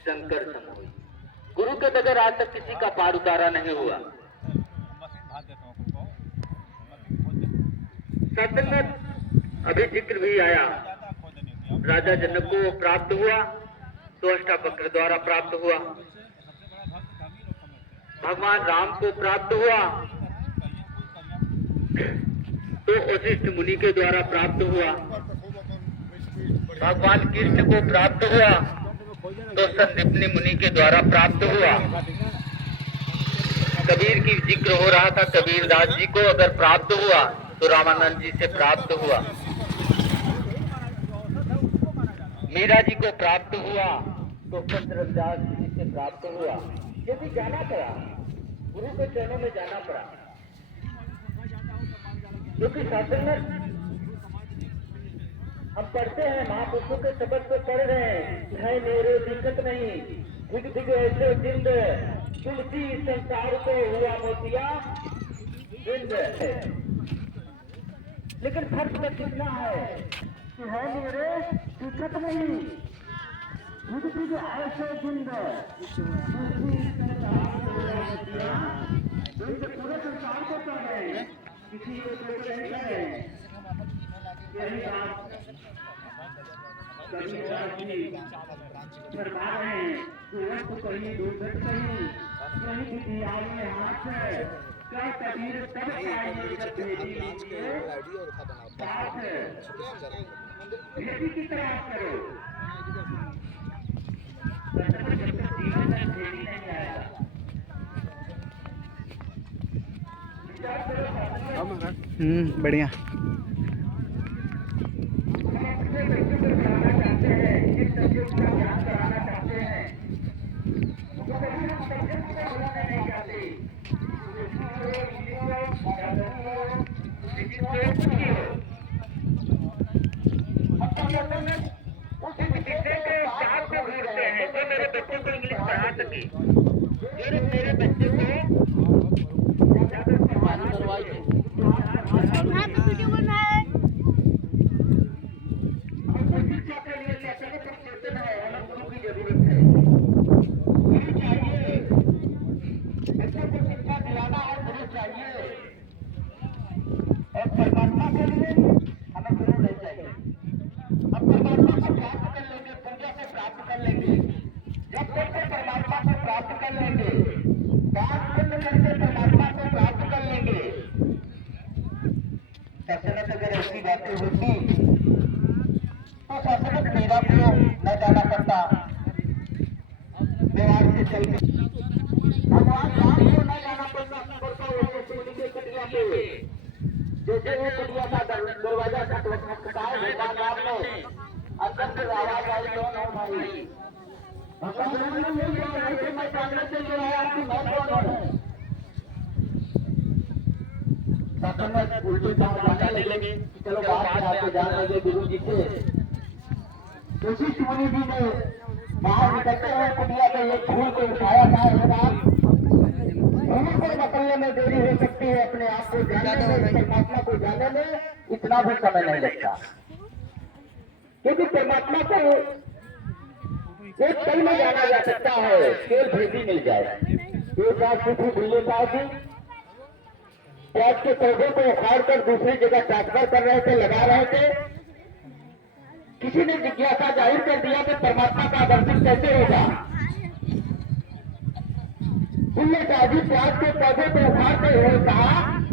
शंकर समोई। गुरु के बगैर आज तक किसी का पार उतारा नहीं हुआ। सत्संग में अभी जिक्र भी आया, राजा जनक को प्राप्त हुआ, त्वष्टापक्र द्वारा प्राप्त हुआ, भगवान राम को प्राप्त हुआ तो वशिष्ठ मुनि के द्वारा प्राप्त हुआ, भगवान कृष्ण को प्राप्त हुआ तो संदीपनी मुनि के द्वारा प्राप्त हुआ। कबीर की जिक्र हो रहा था, कबीरदास जी को अगर प्राप्त हुआ तो रामानंद जी से प्राप्त हुआ, मीरा जी को प्राप्त हुआ तो संत रविदास जी से प्राप्त हुआ। ये भी जाना पड़ा, गुरु के चरणों में जाना पड़ा, क्योंकि शास्त्र में हम पढ़ते हैं, महापुरुषों के शब्द को पढ़ रहे हैं, है मेरे दिक्कत नहीं, दिग दिग ऐसे जिंद, तुलसी संसार को हुआ मोतिया जिंद। लेकिन फर्क में कितना है कि है मेरे दिक्कत नहीं, दिग दिग ऐसे जिंद, तुलसी संसार को हुआ मोतिया जिंद। पूरे संसार को पढ़ रहे हैं, किसी को कोई नहीं कर रहे हैं। यही बात सरकार है, तो कहीं दूसरे कहीं यही दिया में हाथ है, क्या कबीर तब पाएंगे साथ खेती की तरह करो, जीवन में खेती नहीं आएगा। बढ़िया। मेरे बच्चे को इंग्लिश पढ़ा सके, मेरे बच्चे को जैसे वो कुटिया का दरवाजा खटखटाए भगवान राम ने, अंदर से आवाज आई, कौन हो भाई? मैं सामने से जो आया कि मैं कौन हूँ? उल्टी जाने लगे, चलो बात में आपको जान लगे गुरु जी से। वशिष्ठ मुनि जी ने बाहर निकलते हुए कुटिया के एक फूल को उठाया था, निकलने में देरी हो सकती है, अपने आप को जानने में, परमात्मा को जानने में इतना भी समय नहीं लगता, क्योंकि परमात्मा को एक पल में जाना जा सकता है, केवल भेदी मिल जाए। एक बार सुखी भूले साहब प्याज के पौधे को उखाड़ कर दूसरी जगह ट्रांसफर कर रहे थे, लगा रहे थे, किसी ने जिज्ञासा जाहिर कर दिया कि परमात्मा का दर्शन कैसे होगा। प्याज के पौधे को उखाड़ते हुए कहा